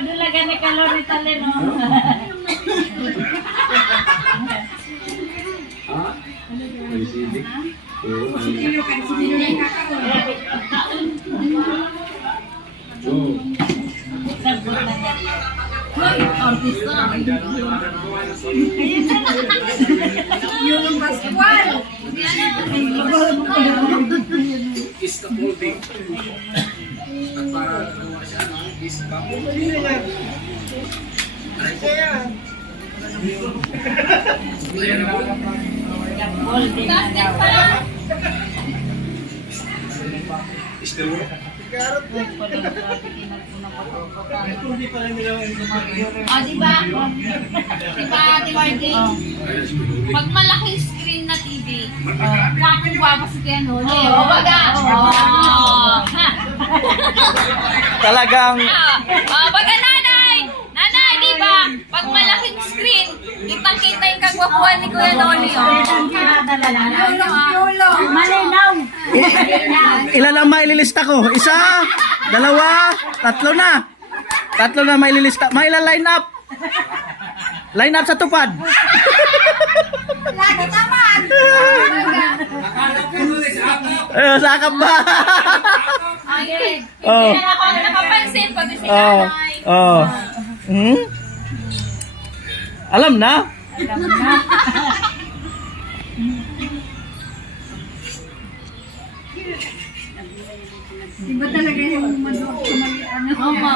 Dulagan ni kalori tali no. Yung Pascual. Scaffolding. At para nawa siya, scaffolding. Diba? Ate Margie? Pag malaking screen na TV, wapo-wapo si Ken Huli. Oo, baga! Talagang Baga nanay! Nanay, diba? Pag malaking screen, kitang-kita yung kagwapuan ni Kuya Noli. Malinaw. ilan ang maililista ko? Isa, dalawa, tatlo na. Tatlo na maililista. Mailan line up? Line up sa tupad. Lagi naman! Sakap ba? Ay, Oh. hindi na ako napapansin pag si nanay. Oh. Alam na? Iba talaga yung manok kumali ano. Opo.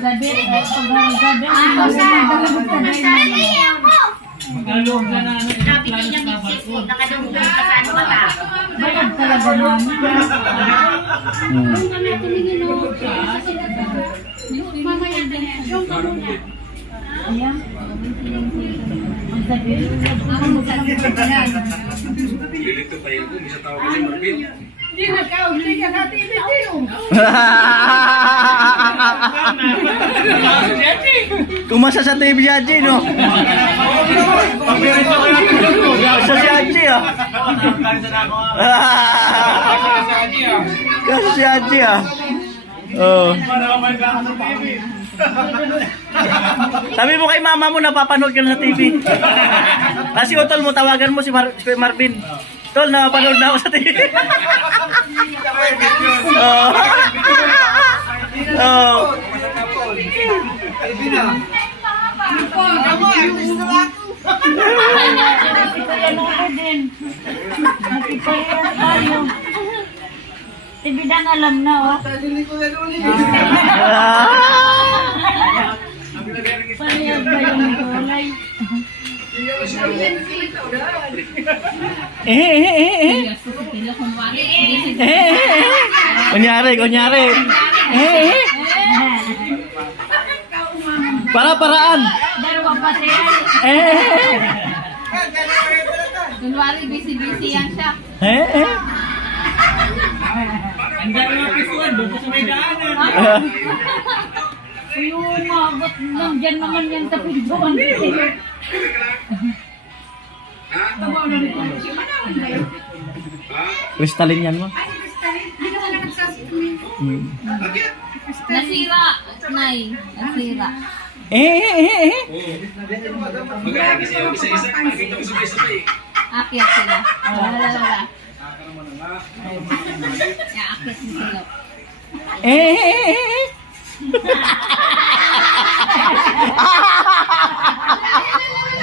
Gabi, gabi. Ako sa dalawang tabi. Magkaloob na na ano, ilang plano sa balkon. Bakit talaga namin? Ayan. Ang sabi. Lilito pa yun kung isa tawag kasi Marvin. Kumasa sa TV si Haji, no? Kumasa si Haji, ah. Kumasa si Haji, ah. Oh. Sabi mo kay mama mo, napapanood ka na sa TV. Kasi utol mo, tawagan mo si Marvin. Tol, napapanood na ako sa TV. Oh. Oh. Tibidang alam na, oh. Payag ba yung kulay? Kunyari. Para-paraan. Dalawa pa siya. Kunwari, busy-busy yan siya. Ang dami mga pisuan, doon sa may daanan. Yung umabot lang dyan naman yan sa pintuan. Kristalin yan mo. Nasira, Nay. Nasira. Mag-aagi siya, isa-isa. Nakita ko sabay-sabay. Akyat sila. Wala. Akyat sila.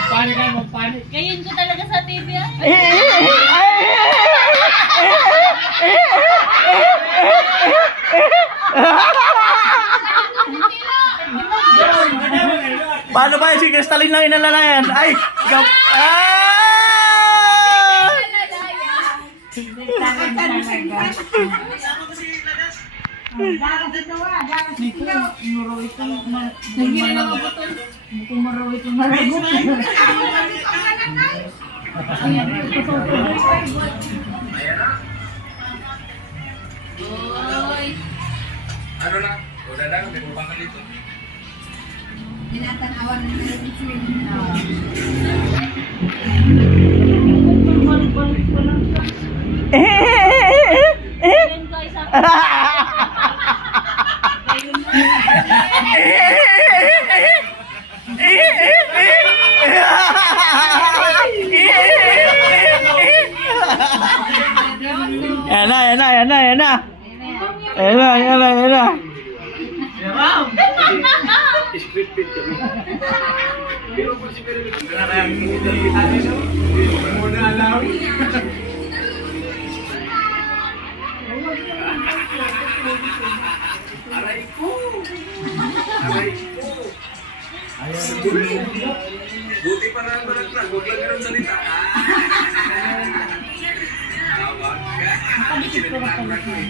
Panik kayo, magpanik. Ngayon ko talaga sa TV ay. Paano ba yung si Kristalin lang inalalayan? Ay! Ikaw! Uy. Ano na? O dadang, may bubaka dito. Tinatanawan na yung swim. Ayun guys, Yan na, yan na, yan na, yan na. Yan na, yan na, yan na. Scripted kami. Pero po si Pero muna alam. Aray ko. Aray ko. Buti pa na malaglag. Huwag lang ganun salita. Tawag ka. Sinatawag ko eh.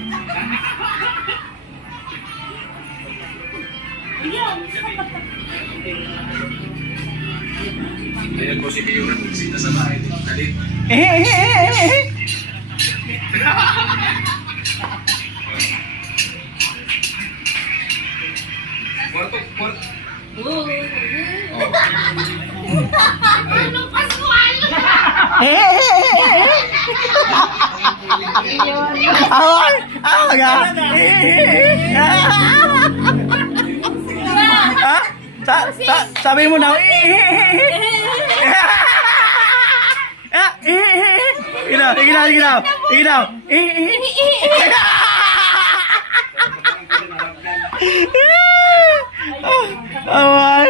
Ayan po si Pio na bumisita sa bahay ni Talit. Kwarto. ano Pascual? Awal! Awal ka! Ha? Sabi mo na, Ikaw, ikaw. Awal!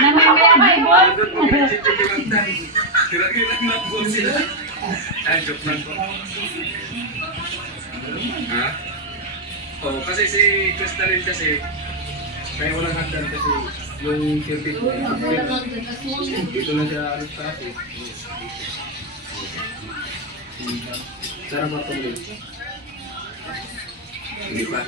Namimay boss. Kira-kira na po sila. Ay, joke lang po. Ha? Oh, kasi si Crystalline kasi kaya walang hagdan kasi yung circuit ko. Dito na siya alis sa akin. Sarap ba ito ulit? Hindi pa.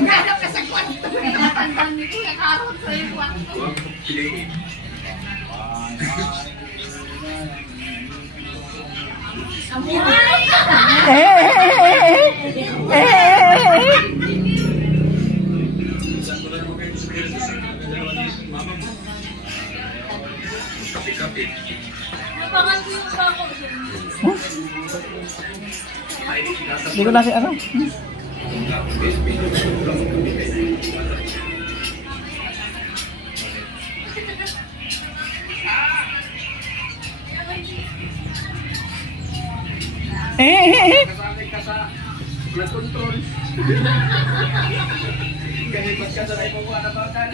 Naghanap ka sa kwarto. Natandaan niyo ko, nakaroon sa yung kwarto. Huwag pinigil. Saan ko na naman kayo sa kanya sa dalawa ni mama mo? Kapi-kapi. Napangal ko yung bako. Hindi ko nasi ano? Kasanay ka sa blood control. Kanipas ka sa na ipawa na bakal.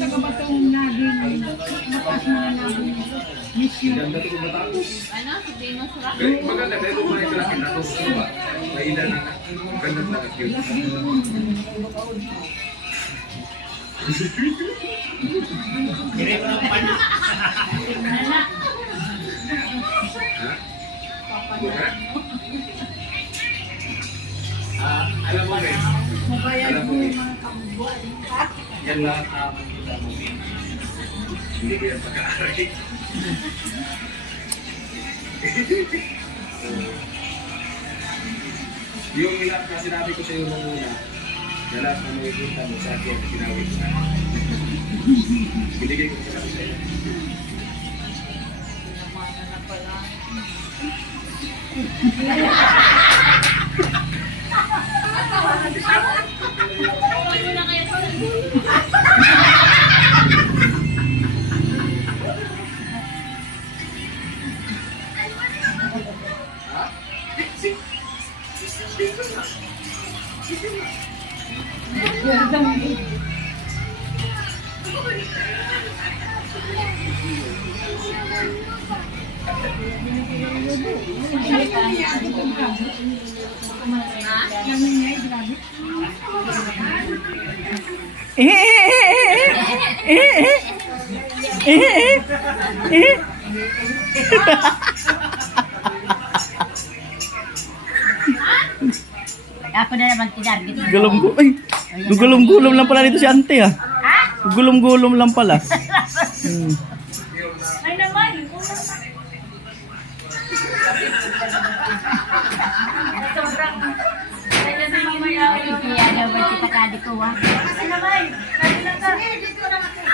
Taga ba itong naging matas na naging mission? Ganda ito kung matapos. Ano? Si Venus Rock? Kaya maganda, kaya kumain ka lang tapos ba? May ilan na ganda na cute. Ha? Buka? Alam mo rin. Alam mo rin. Yan lahat naman kita mo rin. Hindi ko yan pag-aaray. Yung lahat na sinabi ko sa iyo nung una, na lahat na makikita mo sa akin, ginawin ko na. Binigay ko sa iyo. Ano na kayo sa Ako na naman tinarget. Gulong-gulong. Ay, gulong-gulong lang pala dito si ante ah. Ha? Gulong-gulong lang pala. Hmm. Ay naman. Sobrang. Kaya sa mamaya. Kaya naman kita kadi ko ha. Kasi naman. Kaya lang ka. Dito na natin.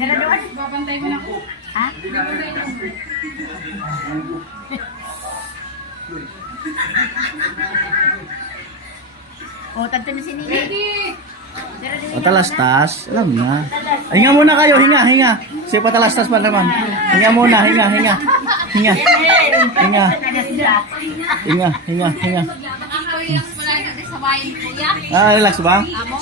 Sira doon. Babantay mo na ko. Ha? Oh, tanto na sini. Patalastas, alam na. Hinga muna kayo, hinga. Si patalastas pa naman. Hinga muna, hinga. Hinga. Nakakawirang mula natin sa bayan, kuya. Ah, relax ba? Amo?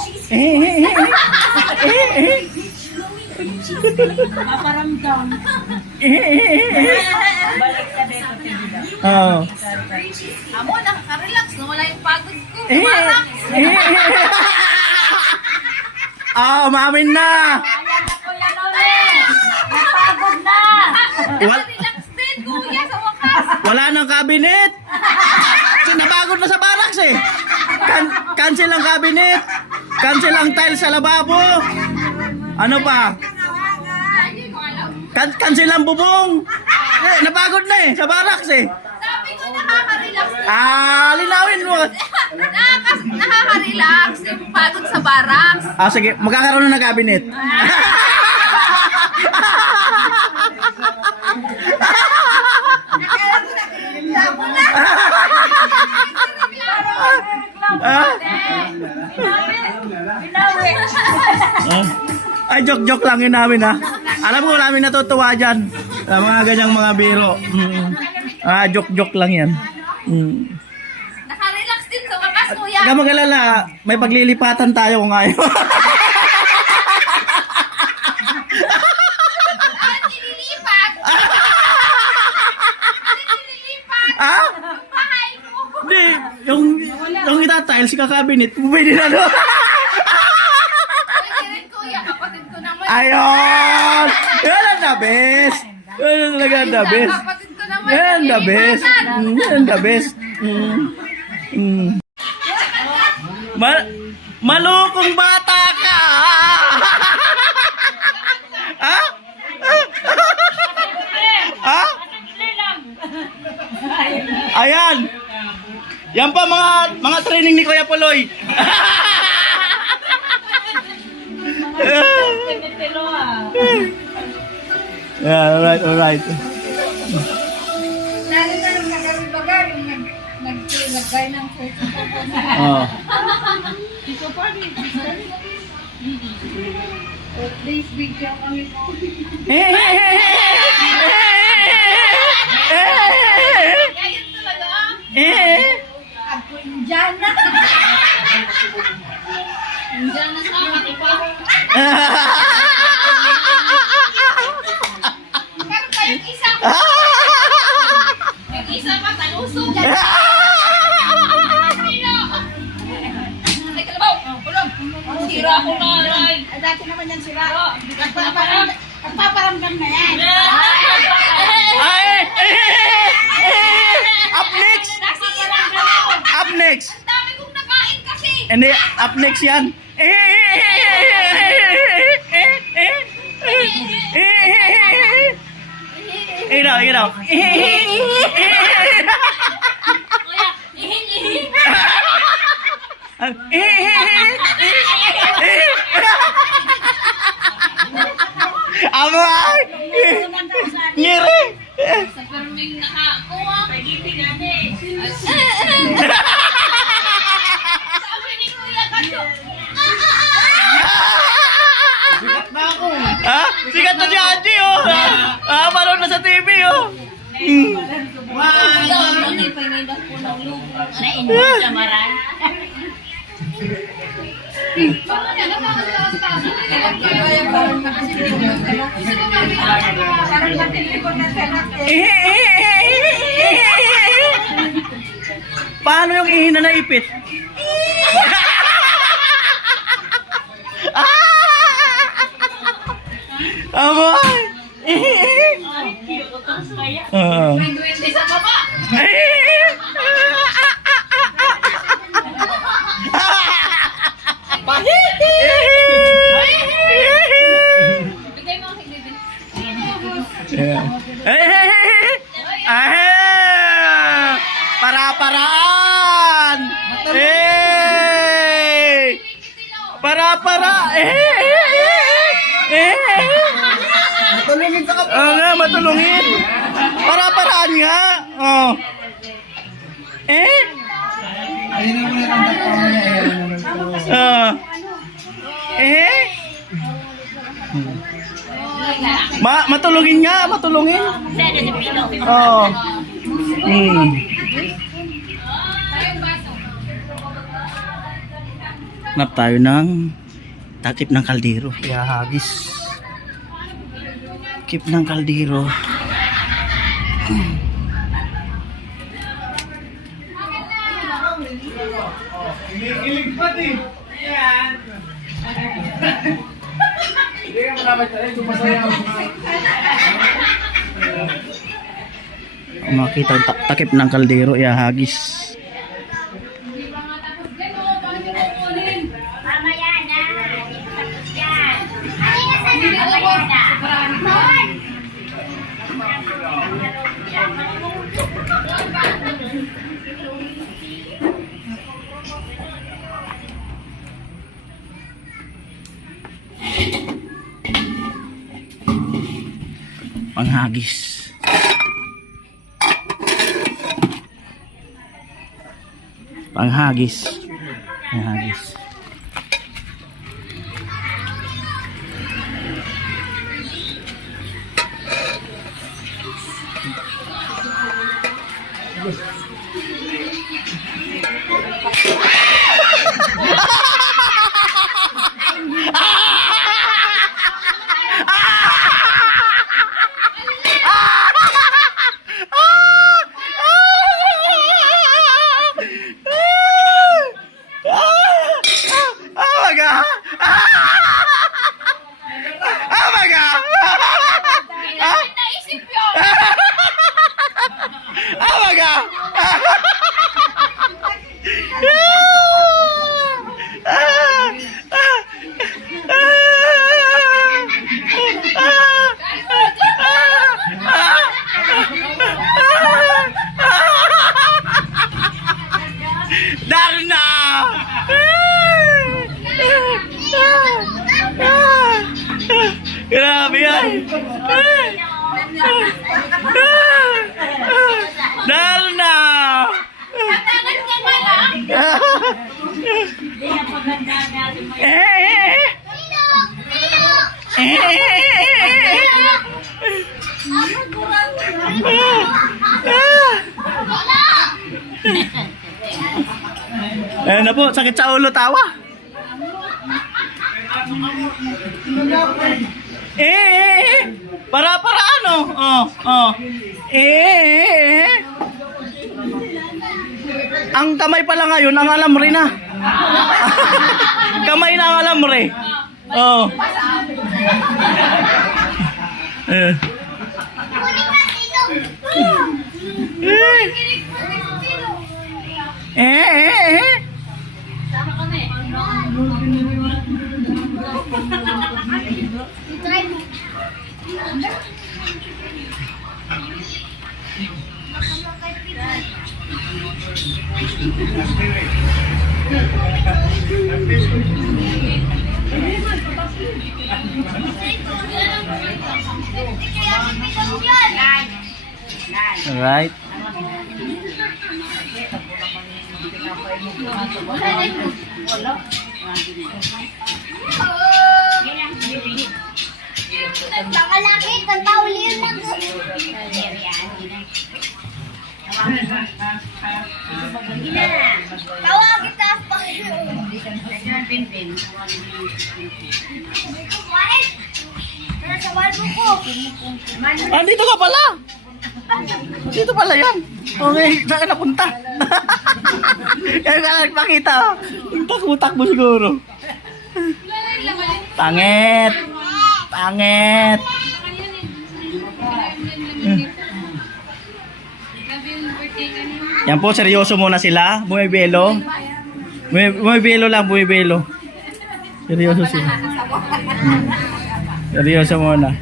Maparamdam. Balik ka dito, Tibida. Oo. Amo, nakaka-relax. Nawala yung pagod ko. Parang. Umamin na. Ayan na Kuya Noli. Napagod na. Nakaka-relax din, kuya, sa wakas. Wala nang cabinet. Napagod na sa barracks eh. Cancel ang cabinet. Cancel ang tile sa lababo. Ano pa? Hindi ko alam. Cancel ang bubong. Napagod na eh sa barracks eh. Sabi ko, nakaka-relax. Linawin mo. Nakaka-relax. Yung pagod sa barracks. Sige, magkakaroon na ng cabinet. Ay, joke lang yun namin ha. Alam ko namin natutuwa dyan. Sa mga ganyang mga biro. Joke lang yan. Naka-relax din sa wakas, kuya. Huwag ka mag-alala, may paglilipatan tayo kung ayaw. Ano nililipat? Ano nililipat? Ah? Yung bahay mo. Hindi, yung itatiles, kakabinet, pwede na doon. Pwede rin, kuya. Kapatid ko naman. Ayun! Yan ang the best! Yan talaga ang the best. Kapatid ko naman. Yan the best. Yan the best. Malukong bata ka! Ha? Ha? Ayan! Yan pa mga training ni Kuya Puloy. Tinitilo ah. Yeah, alright. Lalo na nung nagkaroon yung naglagay ng first Oh. Please, bigyan kami po. Ganyan talaga. Ako Indiana. Diyan na sa akin pa. Pero kayong isa. Yung isa pa, talusog. Ay, kalabaw. Kulong. Sira ko na, Ray. Dati naman yan sira. Nagpaparam. Nagpaparamdam na yan. Up next! Nasira ko. Up next! Ang dami kong nakain kasi. Hindi, up next yan. Iraw. Kuya, ihin-ihin. Amay! Ngiri! Sa perming nakakuha. Pagitin natin. Sabi ni Kuya Kato. Ha? Sikat na si Haji, oh! Panood na sa TV, oh! Paano yung ihina na ipit? Amoy! May duwende sa baba. Bigay mo ang higdibin. Para-paraan! Para-para! Matulungin ka ka. Nga, matulungin! Para-paraan nga! Oh. Ayun na muna ang tatawag niya. Matulungin nga, matulungin. Oh. Hanap tayo ng takip ng kaldero. Hagis. Takip ng kaldero. Kinikilig pati. Yan. Hindi ka makamit tayo. Sumasaya ako. Kung makita ang takip ng kaldero, hagis. Mamaya na. Tapos yan. Ano yung sasabihin na? Mon! Panghagis. Panghagis. Panghagis. Naisip yun. Darna! Grabe yan! Darna! Tangan ka na lang. Ayan na po, sakit sa ulo, tawa. Para ano? Ang kamay pala ngayon, ang alamre na. Kamay na ang alamre. Oh. Sama ka na eh. Alright. Nakalaki, kantaulian na ko. Tawag kita pa. Nasa walbo ko. Dito ka pala. Dito pala yan. Okay, saan ka napunta? Kaya ka nagpakita. Takbo-takbo siguro. Pangit. Pangit. Yan po, seryoso muna sila. Bumibelo. Bumibelo lang, bumibelo. Seryoso sila. Seryoso muna.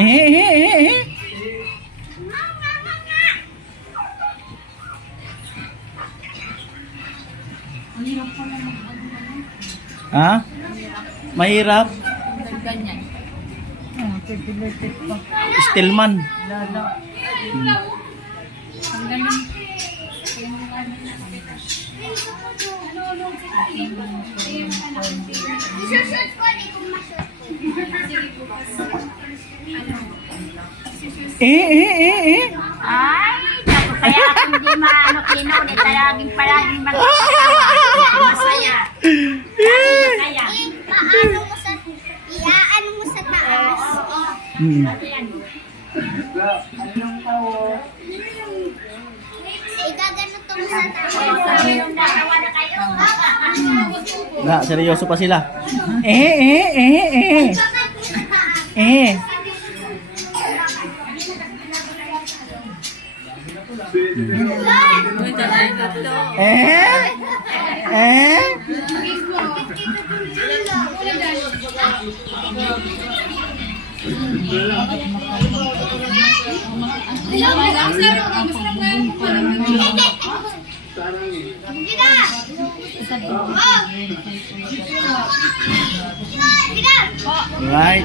Eh. Ha? Mahirap. Ganyan. Stillman. Isushoot ko, di ko ma-shoot ko. Eh. Ay, naku, kaya ako hindi maano kinunit, palaging masaya. Masaya. Iaano mo sa taas. Hmm. Igaganito mo sa taas. Yung dalawa na kayo. Na, seryoso pa sila. Eh. Right.